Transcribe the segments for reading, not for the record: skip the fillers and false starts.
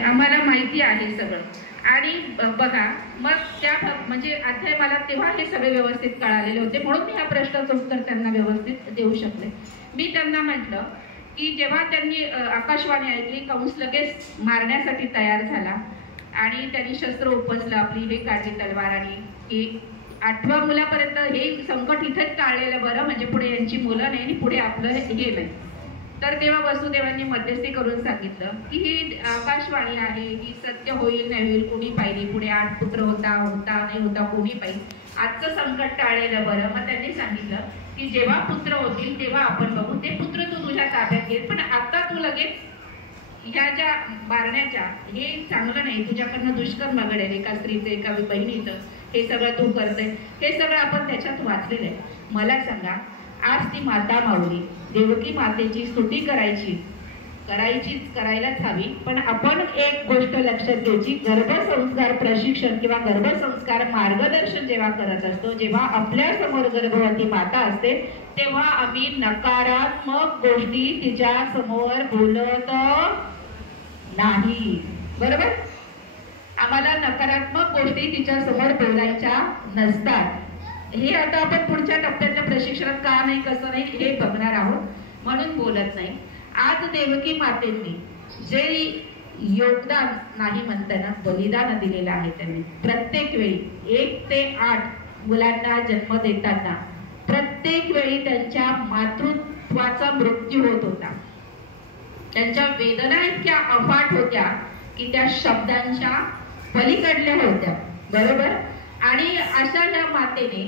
आम्हाला माहिती आहे सगळं. आणि बघा मग त्या म्हणजे अध्याय मला तेव्हा हे सगळे व्यवस्थित कळालेले होते, म्हणून मी ह्या प्रश्नाचं उत्तर त्यांना व्यवस्थित देऊ शकले. मी त्यांना म्हटलं की जेव्हा त्यांनी आकाशवाणी ऐकली, कंस लगेच मारण्यासाठी तयार झाला आणि त्यांनी शस्त्र उपसलं, आपली हे काढली तलवार आणि की 8व्या मुलापर्यंत हे संकट इथेच टाळलेलं बरं, म्हणजे पुढे यांची मुलं नाही आणि पुढे आपलं हे नाही. तर तेव्हा वसुदेवांनी मध्यस्थी करून सांगितलं की ही आकाशवाणी आहे, ही सत्य होईल नाही होईल कोणी पाहिली, पुढे 8 पुत्र होता नाही होता कोणी पाहिजे, आजचं संकट टाळलेलं बरं. मग त्यांनी सांगितलं की जेव्हा पुत्र होतील तेव्हा आपण बघू, ते पुत्र तू तुझ्या ताब्यात घे, पण आता तू लगेच ह्या ज्या मारण्याच्या हे चांगलं नाही, तुझ्याकडनं दुष्कर्म घडेल एका स्त्रीचं एका बहिणीचं, हे सगळं तू करतोय, हे सगळं आपण त्याच्यात वाचलेलं आहे. मला सांगा, आज ती माता माऊली देवकी मातेची स्तुती करायलाच हवी, पण आपण एक गोष्ट लक्षात घ्यायची, गर्भसंस्कार प्रशिक्षण किंवा गर्भसंस्कार मार्गदर्शन जेव्हा करत असतो, जेव्हा आपल्या समोर गर्भवती माता असते, तेव्हा आम्ही नकारात्मक गोष्टी तिच्या समोर बोलत नाही, बरोबर? आम्हाला नकारात्मक गोष्टी तिच्या समोर बोलायच्या नसतात. हे आता आपण पुढच्या टप्प्यातल्या प्रशिक्षणात का नाही कसं नाही हे बघणार आहोत, म्हणून बोलत नाही. आज देवकी मातेंनी जे योगदान नाही म्हणताना बलिदान दिलेलं आहे, त्यांनी प्रत्येक वेळी 1 ते 8 मुलांना जन्म देताना प्रत्येक वेळी त्यांच्या मातृत्वाचा मृत्यू होत होता. त्यांच्या वेदना इतक्या अफाट होत्या की त्या शब्दांच्या पलीकडल्या होत्या, बरोबर? आणि अशा या मातेने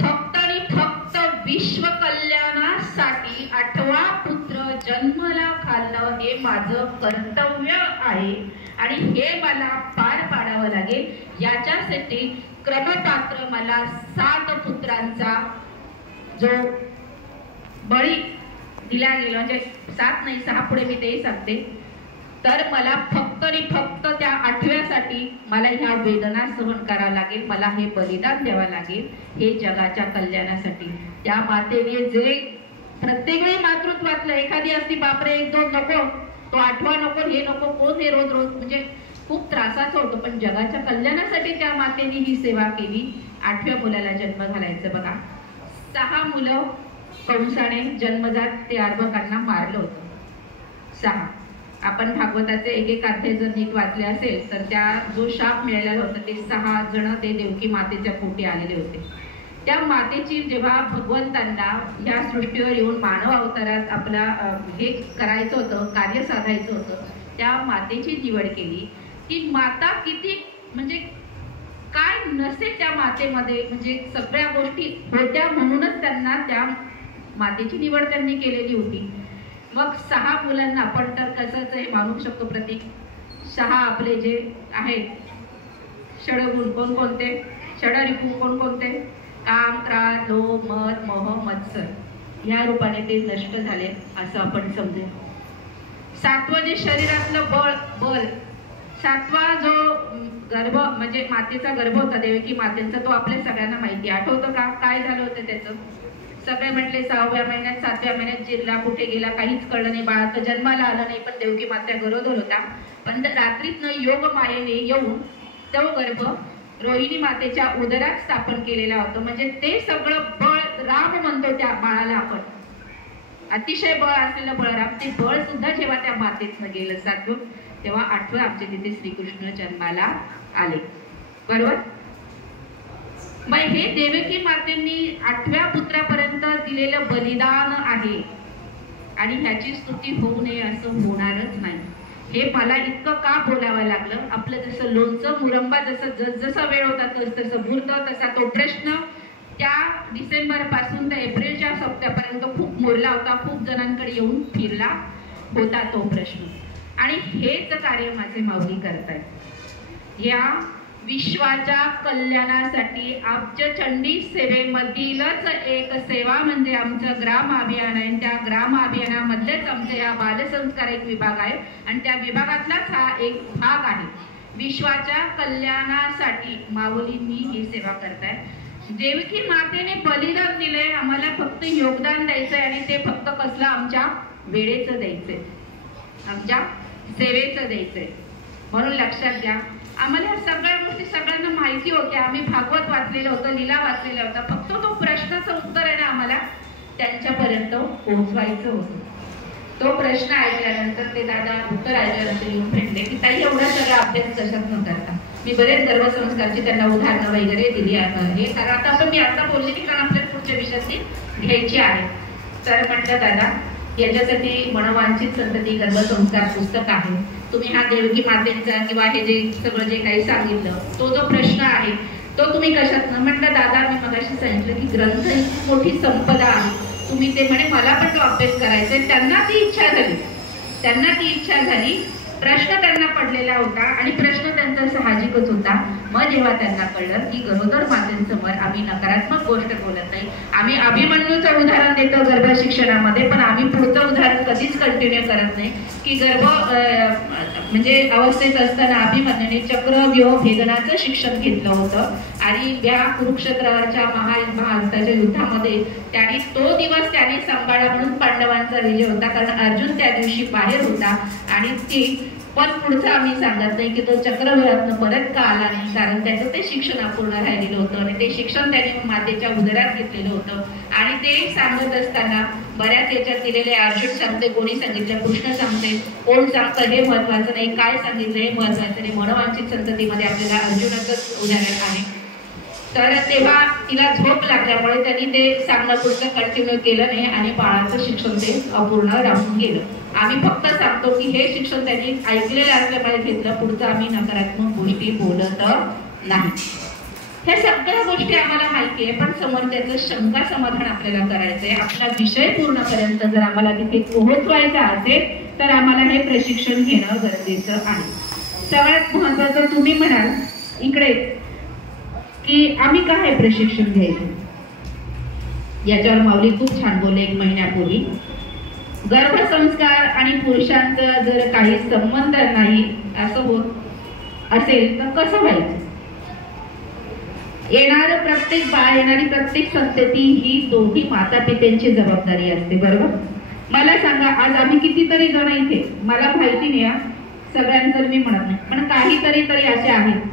फक्त आणि फक्त विश्व कल्याणासाठी 8वा पुत्र जन्माला घालणं हे माझं कर्तव्य आहे आणि हे मला पार पाडावं लागेल. याच्यासाठी क्रमपात्र मला 7 पुत्रांचा जो बळी दिला गेला, म्हणजे 7 नाही 6 पुढे मी ते सांगते, तर मला फक्त आणि फक्त त्या 8व्यासाठी मला ह्या वेदना सहन करावं लागेल, मला हे बलिदान द्यावं लागेल, हे जगाच्या कल्याणासाठी. त्या मातेने जे प्रत्येक वेळी मातृत्वातलं एखादी असती, बापरे 1-2 नको, तो 8वा नको, हे नको, कोण हे रोज रोज, म्हणजे खूप त्रासाचं होतं, पण जगाच्या कल्याणासाठी त्या मातेने ही सेवा केली. 8व्या मुलाला जन्म घालायचं. बघा 6 मुलं कंसाने जन्मजात ते अर्भकांना मारलं होतं, 6. आपण भागवताचे एक अध्याय जर नीट वाचले असेल तर त्या जो शाप मिळालेला होता ते 6 जण ते देवकी मातेच्या पोटी आलेले होते. त्या मातेची जेव्हा भगवंतांना या सृष्टीवर येऊन मानव अवतारात आपला हे करायचं होतं, कार्य साधायचं होतं, त्या मातेची निवड केली. ती माता किती म्हणजे काय नसेल त्या मातेमध्ये, म्हणजे सगळ्या गोष्टी होत्या, म्हणूनच त्यांना त्या मातेची निवड त्यांनी केलेली होती. मग 6 मुलांना आपण तर कसंच हे मानू शकतो प्रतीक, 6 आपले जे आहेत षडगुण कोणकोणते, षडरिपू कोणकोणते, काम, क्रोध, लोभ, मद, मोह, मत्सर, या रूपाने ते नष्ट झाले असं आपण समजू. 7वं जे शरीरातलं बल 7वा जो गर्भ म्हणजे मातेचा गर्भ होता देवकी मातेचा, तो आपल्या सगळ्यांना माहिती, आठवतं का काय झालं होतं त्याचं? सगळे म्हटले 6व्या महिन्यात 7व्या महिन्यात जिरला, कुठे गेला काहीच कळलं नाही, बाळाचं जन्माला आलं नाही, पण देवकी माता गरोदर होता. पण रात्रीतनं योग मायेने येऊन तो गर्भ रोहिणी मातेच्या उदरात स्थापन केलेला होता. म्हणजे ते सगळं बळ राम म्हणतो त्या बाळाला आपण, अतिशय बळ असलेलं बळराम, ते बळ सुद्धा जेव्हा त्या मातेतनं गेलं 7वं, तेव्हा 8वं आमचे तिथे श्रीकृष्ण जन्माला आले, बरोबर? मग हे देवकी मातेंनी 8व्या पुत्रापर्यंत दिलेलं बलिदान आहे आणि ह्याची स्तुती होऊ नये असं होणारच नाही. हे मला इतकं का बोलावं लागलं? आपलं जसं लोणचं मुरंबा जसं जसा वेळ होता तसं मुरतं, तसा तो प्रश्न त्या डिसेंबर पासून तर एप्रिलच्या सप्त्यापर्यंत खूप मुरला होता, खूप जणांकडे येऊन फिरला होता तो प्रश्न. आणि हेच कार्य माझे माऊली करतायत. या विश्वाच्या कल्याणासाठी आमच्या चंडी सेवेमधीलच एक सेवा म्हणजे आमचं ग्राम अभियान आहे. त्या ग्राम अभियानामधलेच आमचे हा बालसंस्कार एक विभाग आहे आणि त्या विभागातलाच हा एक भाग आहे. विश्वाच्या कल्याणासाठी माऊलींनी ही सेवा करताय. देवकी मातेने बलिदान दिले, आम्हाला फक्त योगदान द्यायचंय आणि ते फक्त कसलं? आमच्या वेळेचं द्यायचंय, आमच्या सेवेचं द्यायचंय. म्हणून लक्षात घ्या, आम्हाला ह्या सगळ्या गोष्टी सगळ्यांना माहिती होत्या. आम्ही भागवत वाचलेलं होतं, लीला वाचलेला होता. फक्त तो प्रश्नाचं उत्तर आहे ना आम्हाला त्यांच्यापर्यंत पोहोचवायचं होतं. तो प्रश्न ऐकल्यानंतर ते दादा उत्तर ऐकल्यानंतर येऊन भेटले की ताई एवढा सगळा अभ्यास कशात न करता. मी बरेच गर्भसंस्कारची त्यांना उदाहरणं वगैरे दिली आहे. हे सगळं आता पण मी आता बोलले की कारण आपल्याला पुढच्या विषयाची घ्यायची आहे. तर म्हटलं दादा याच्यासाठी मनोवांछित संतती गर्भसंस्कार पुस्तक आहे. तुम्ही हा देवकी मातेचा किंवा हे जे सगळं जे काही सांगितलं तो जो प्रश्न आहे तो तुम्ही कशात न. म्हटलं दादा मी मगाशी सांगितलं की ग्रंथ ही मोठी संपदा आहे. तुम्ही ते म्हणे मला पण तो अभ्यास करायचा आहे. त्यांना ती इच्छा झाली. प्रश्न त्यांना पडलेला होता आणि प्रश्न त्यांचा साहजिकच होता. मग जेव्हा त्यांना कळलं की गरोदर मातेंसमोर आम्ही नकारात्मक गोष्ट बोलत नाही, आम्ही अभिमन्यूचं उदाहरण देतो गर्भ शिक्षणामध्ये, पण आम्ही पुढचं उदाहरण कधीच कंटिन्यू करत नाही की गर्भ म्हणजे अवस्थेत असताना अभिमन्यूने चक्रव्यूह भेदनाचं शिक्षण घेतलं होतं आणि या कुरुक्षेत्राच्या महाभारताच्या युद्धामध्ये त्यांनी तो दिवस त्याने सांभाळला म्हणून पांडवांचा विजय होता. कारण अर्जुन त्या दिवशी बाहेर होता आणि ती पण पुढचं आम्ही सांगत नाही की तो चक्रव्यूहातनं परत का आला नाही, कारण त्याचं ते शिक्षण अपूर्ण राहिलेलं होतं आणि ते शिक्षण त्याने मातेच्या उदरात घेतलेलं होतं. आणि ते सांगत असताना बऱ्याच याच्यात दिलेले अर्जुन सांगते, कोणी सांगितलं, कृष्ण सांगते, कोण सांगतं हे महत्वाचं नाही, काय सांगितलं हे महत्वाचं नाही. मनोवांछित संततीमध्ये आपल्याला अर्जुनाचंच उदाहरण आहे. तर तेव्हा तिला झोप लागल्यामुळे त्यांनी ते सांगणं पुढचं कंटिन्यू केलं नाही आणि बाळाचं शिक्षण ते अपूर्ण राहून गेलं. आम्ही फक्त सांगतो की हे शिक्षण त्यांनी ऐकलेलं असल्यामुळे घेतलं, पुढचं आम्ही नकारात्मक गोष्टी बोलत नाही. ह्या सगळ्या गोष्टी आम्हाला माहिती आहे, पण समोरच्याचं शंका समाधान आपल्याला करायचंय. आपला विषय पूर्णपर्यंत जर आम्हाला तिथे पोहोचवायचा असेल तर आम्हाला हे प्रशिक्षण घेणं गरजेचं आहे. सगळ्यात महत्वाचं तुम्ही म्हणाल इकडे की आम्ही काय प्रशिक्षण घ्यायचं, याच्यावर माऊली खूप छान बोलले एक महिन्यापूर्वी. गर्भसंस्कार आणि पुरुषांचा जर काही संबंध नाही असं होत असेल तर कसं व्हायचं. येणारं प्रत्येक बाळ, येणारी प्रत्येक संतती ही दोन्ही माता पित्यांची जबाबदारी असते, बरोबर. मला सांगा आज आम्ही कितीतरी जण इथे, मला माहिती नाही सगळ्यांचं मी म्हणत नाही, पण काहीतरी तरी असे आहेत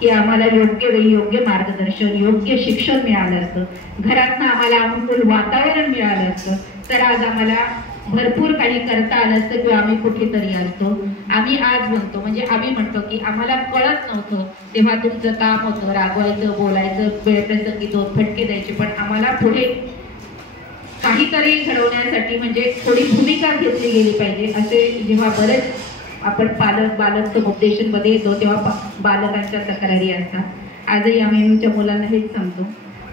की आम्हाला योग्य वेळी योग्य मार्गदर्शन योग्य शिक्षण मिळालं असतं, घरातनं आम्हाला अनुकूल वातावरण मिळालं असतं तर आज आम्हाला भरपूर काही करता आलं असतं किंवा आम्ही कुठेतरी असतो. आम्ही आज म्हणतो म्हणजे आम्ही म्हणतो की आम्हाला कळत नव्हतं तेव्हा तुमचं काम होतं रागवायचं, बोलायचं, वेळप्रसंगी दोन फटके द्यायचे, पण आम्हाला पुढे काहीतरी घडवण्यासाठी म्हणजे थोडी भूमिका घेतली गेली पाहिजे. असे जेव्हा बरेच आपण बालक समुपदेशन मध्ये येतो तेव्हा बालकांच्या तक्रारी असतात. आजही आम्ही आमच्या मुलांना हेच सांगतो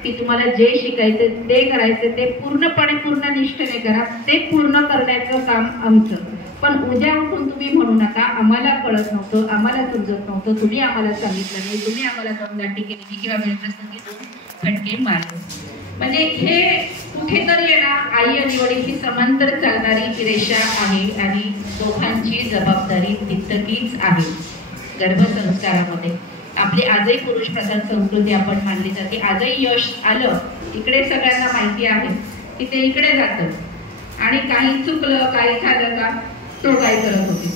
की तुम्हाला जे शिकायचं ते करायचं, ते पूर्णपणे पूर्ण निष्ठेने करा, ते पूर्ण करण्याचं काम आमचं. पण उद्या उठून तुम्ही म्हणू नका आम्हाला कळत नव्हतं, आम्हाला समजत नव्हतं, तुम्ही आम्हाला सांगितलं नाही, तुम्ही आम्हाला दमदाटी केली किंवा वेळप्रसंगी फटके मारले. म्हणजे हे कुठेतरी येणार आई आणि वडील ही समांतर चालणारी रेषा आहे आणि दोघांची जबाबदारी तितकीच आहे. गर्भसंस्कारामध्ये आपली आजही पुरुष प्रधान संस्कृती आपण मानली जाते. आजही यश आलं इकडे सगळ्यांना माहिती आहे की ते इकडे जातं आणि काही चुकलं काही झालं का तो काय करत होते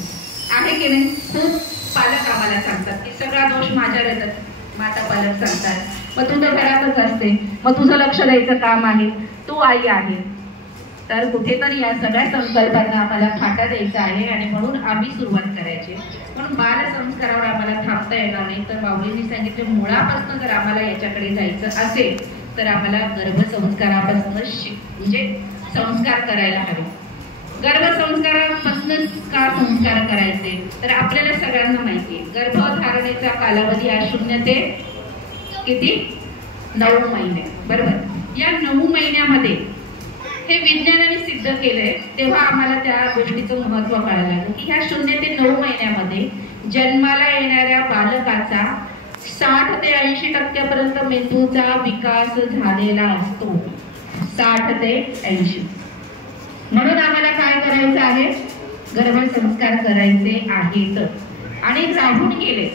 आहे की नाही. खूप पालक आम्हाला सांगतात की सगळा दोष माझ्यावर येतात, माता पालक सांगतात मग तू तर घरातच असते, मग तुझं लक्ष द्यायचं काम आहे, तू आई आहे. तर कुठेतरी या सगळ्या संकल्पांना आम्हाला फाटा द्यायचा आहे आणि म्हणून आम्ही सुरुवात करायची. म्हणून बालसंस्कारावर आम्हाला थांबता येणार नाही. तर माऊलींनी सांगितलं मुळापासून जर आम्हाला याच्याकडे जायचं असेल तर आम्हाला गर्भसंस्कारापासून म्हणजे संस्कार करायला हवे. गर्भसंस्कारापासून का संस्कार करायचे तर आपल्याला सगळ्यांना माहिती आहे गर्भधारणेचा कालावधी हा 0 ते किती 9 महिने, बरोबर. या 9 महिन्यामध्ये हे विज्ञानाने सिद्ध केलंय तेव्हा आम्हाला त्या गोष्टीचं महत्व कळायला लागलं की ह्या 0 ते 9 महिन्यामध्ये जन्माला येणाऱ्या बालकाचा 60 ते 80% पर्यंत मेंदूचा विकास झालेला असतो. 60 ते 80. म्हणून आम्हाला काय करायचं आहे गर्भसंस्कार करायचे आहेत. आणि राहून गेले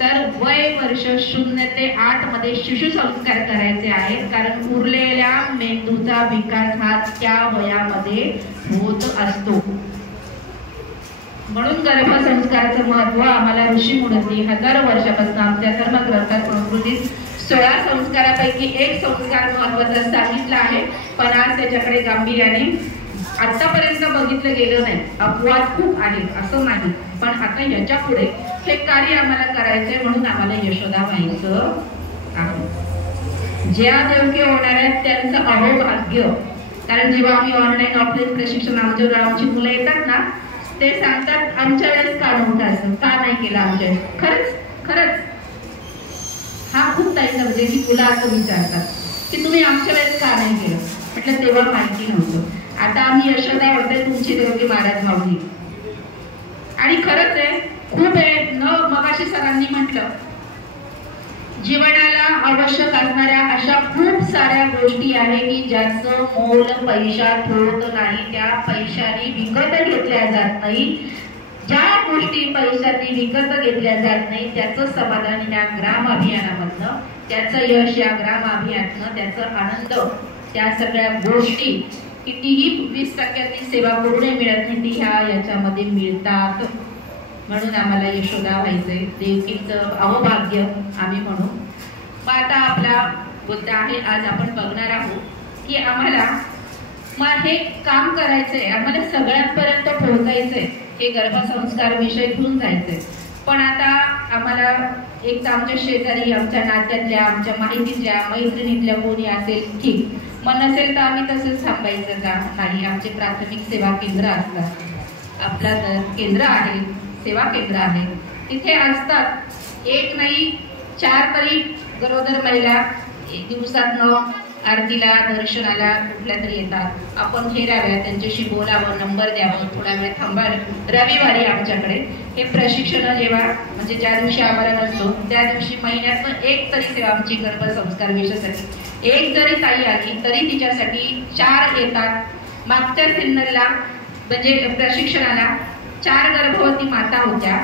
तर वय वर्ष 0 ते 8 मध्ये शिशु संस्कार करायचे आहेत, कारण उरलेल्या मेंदूचा विकास हा त्या वयामध्ये होत असतो. म्हणून गर्भसंस्काराचं महत्व आम्हाला ऋषीमुनींनी हजारो वर्षापासून आमच्या धर्मग्रंथात संस्कृतीत 16 संस्कारापैकी एक संस्कार महत्वाचा सांगितला आहे, पण आज त्याच्याकडे गांभीर्याने आतापर्यंत बघितलं गेलं नाही. अपवाद खूप आहेत असं नाही, पण आता याच्या पुढे हे कार्य आम्हाला करायचंय, म्हणून आम्हाला यशोदा व्हायचं आहे. ज्या देवकी होणार आहेत त्यांचं अहोभाग्य. कारण जेव्हा आम्ही ऑनलाईन ऑफलाईन प्रशिक्षण आमची मुलं येतात ना, ते सांगतात आमच्या वेळेस का नव्हतं, असं का नाही केलं आमच्या वेळेस. खरंच हा खूप ताईचा म्हणजे की तुला असं विचारतात की तुम्ही आमच्या वेळेस का नाही केलं. म्हटलं तेव्हा माहिती नव्हतं. आता आम्ही यशोदा होते तुमची देवकी महाराज माऊली. आणि खरंच आहे खूप आहे न. मगाशी सरांनी म्हटलं जीवनाला आवश्यक असणाऱ्या अशा खूप साऱ्या गोष्टी आहे की ज्याचं मोल पैशात होत नाही, त्या पैशाने विकत घेतल्या जात नाही. ज्या गोष्टी पैशाने विकत घेतल्या जात नाही त्याचं समाधान या ग्राम अभियानामधनं, त्याचं यश या ग्राम अभियानातनं, त्याचा आनंद, त्या सगळ्या गोष्टी कितीही 20% सेवा करूनही मिळत नाही, ती ह्या याच्यामध्ये मिळतात. म्हणून आम्हाला यशोदा व्हायचंय, देवकीचं अहोभाग्य आम्ही म्हणू. मग आता आपला मुद्दा आहे, आज आपण बघणार आहोत की आम्हाला मग हे काम करायचंय, आम्हाला सगळ्यांपर्यंत पोहोचायचंय, हे गर्भसंस्कार विषय घेऊन जायचंय. पण आता आम्हाला एक तर आमच्या शेजारी, आमच्या नात्यातल्या, आमच्या माहितीतल्या, मैत्रिणीतल्या कोणी असेल ठीक, मग नसेल तर आम्ही तसंच थांबायचं का नाही. आमचे प्राथमिक सेवा केंद्र असतात, आपला केंद्र आहे, सेवा केंद्र आहे, तिथे असतात. एक नाही 4 तरी गरोदर महिला दिवसातनं आरतीला दर्शनाला कुठल्या तरी येतात. आपण फेराव्या, त्यांच्याशी बोलावं, नंबर द्यावं, थोडा वेळ थांबावं. रविवारी आमच्याकडे हे प्रशिक्षण जेव्हा म्हणजे ज्या दिवशी आम्हाला नसतो त्या दिवशी महिन्यातनं एक तरी सेवा आमची गर्भसंस्कार विषयासाठी एक जरी ताई आली तरी तिच्यासाठी 4 येतात. मागच्या सिन्नरला म्हणजे प्रशिक्षणाला 4 गर्भवती माता होत्या.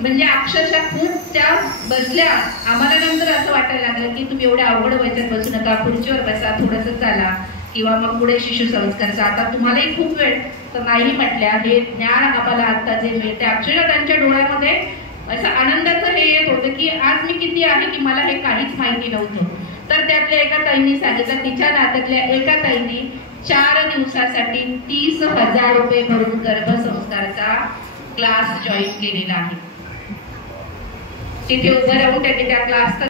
म्हणजे अक्षरशः खूप त्या बसल्या. आम्हाला नंतर असं वाटायला लागलं की तुम्ही एवढ्या अवघड व्हायच्यात बसू नका, खुर्चीवर बसा, थोडंसं चाला किंवा मग पुढे शिशु संस्कारचा आता तुम्हालाही खूप वेळ. तर नाही म्हटल्या, हे ज्ञान आम्हाला आता जे मिळते अक्षरशः त्यांच्या डोळ्यामध्ये असं आनंदाचं हे येत होतं की आज मी किती आहे की मला हे काहीच माहिती नव्हतं. तर त्यातल्या एका ताईंनी सांगितलं, तिच्या नात्यातल्या एका ताईंनी 4 दिवसासाठी 30,000 रुपये भरून गर्भसंस्कारचा क्लास जॉईन केलेला आहे. तिथे उभं राहून त्यांनी त्या क्लासचा